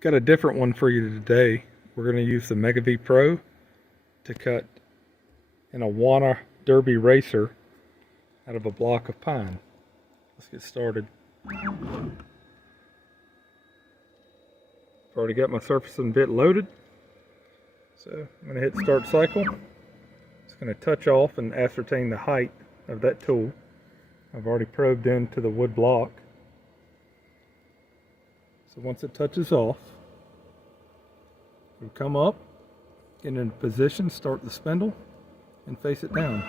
Got a different one for you today. We're going to use the Mega V Pro to cut an Awana Derby racer out of a block of pine. Let's get started. I've already got my surface and bit loaded. So I'm going to hit start cycle. It's going to touch off and ascertain the height of that tool. I've already probed into the wood block. So once it touches off, we'll come up, get in position, start the spindle, and face it down.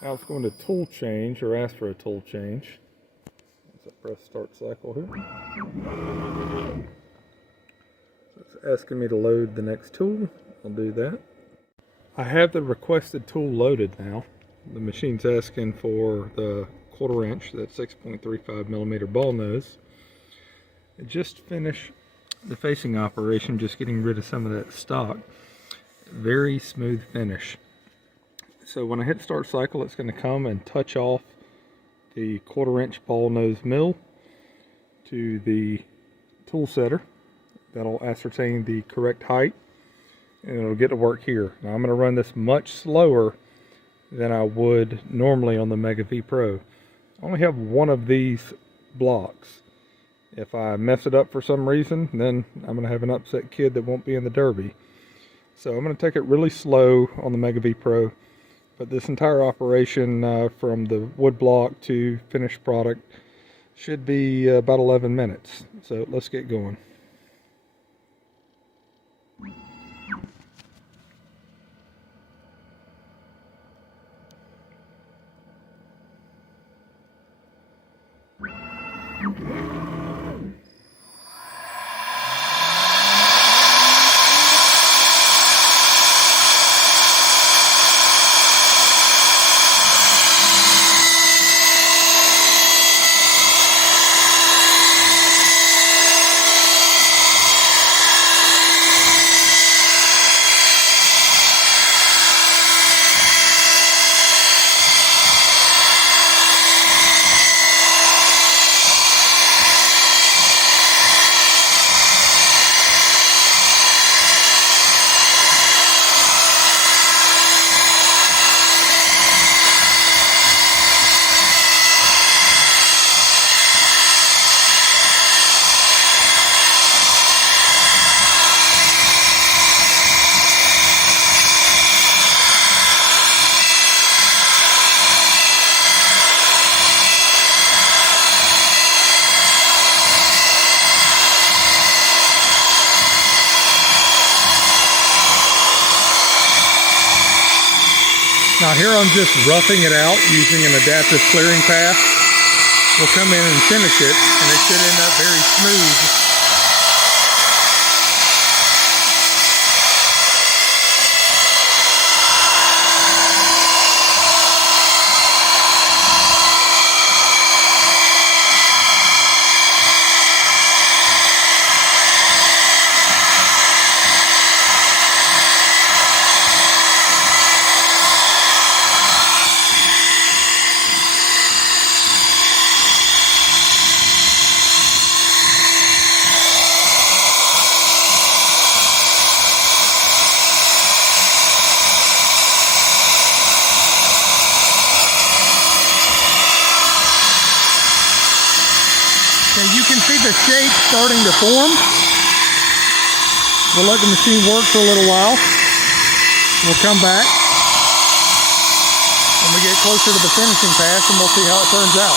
Now it's going to tool change, or ask for a tool change. Let's press start cycle here. So it's asking me to load the next tool. I'll do that. I have the requested tool loaded now. The machine's asking for the 1/4 inch, that 6.35 millimeter ball nose. I just finished the facing operation, just getting rid of some of that stock. Very smooth finish. So when I hit start cycle, it's going to come and touch off the 1/4 inch ball nose mill to the tool setter. That'll ascertain the correct height, and it'll get to work here. Now I'm going to run this much slower than I would normally on the Mega V Pro. I only have one of these blocks. If I mess it up for some reason, then I'm going to have an upset kid that won't be in the Derby. So I'm going to take it really slow on the Mega V Pro. But this entire operation from the wood block to finished product should be about 11 minutes. So let's get going. Now here I'm just roughing it out using an adaptive clearing path. We'll come in and finish it, and it should end up very smooth. You can see the shape starting to form. We'll let the machine work for a little while. We'll come back when we get closer to the finishing pass, and we'll see how it turns out.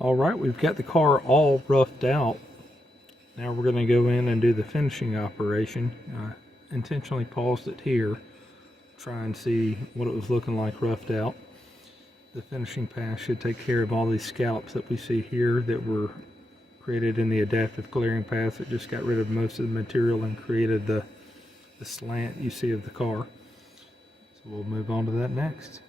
Alright, we've got the car all roughed out. Now we're going to go in and do the finishing operation. I intentionally paused it here, try and see what it was looking like roughed out. The finishing pass should take care of all these scallops that we see here that were created in the adaptive clearing pass. It just got rid of most of the material and created the slant you see of the car. So we'll move on to that next.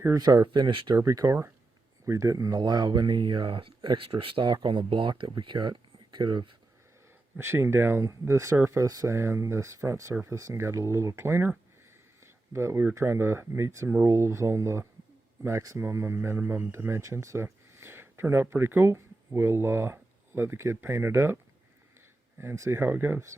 Here's our finished derby car. We didn't allow any extra stock on the block that we cut. We could have machined down this surface and this front surface and got it a little cleaner, but we were trying to meet some rules on the maximum and minimum dimensions, so it turned out pretty cool. We'll let the kid paint it up and see how it goes.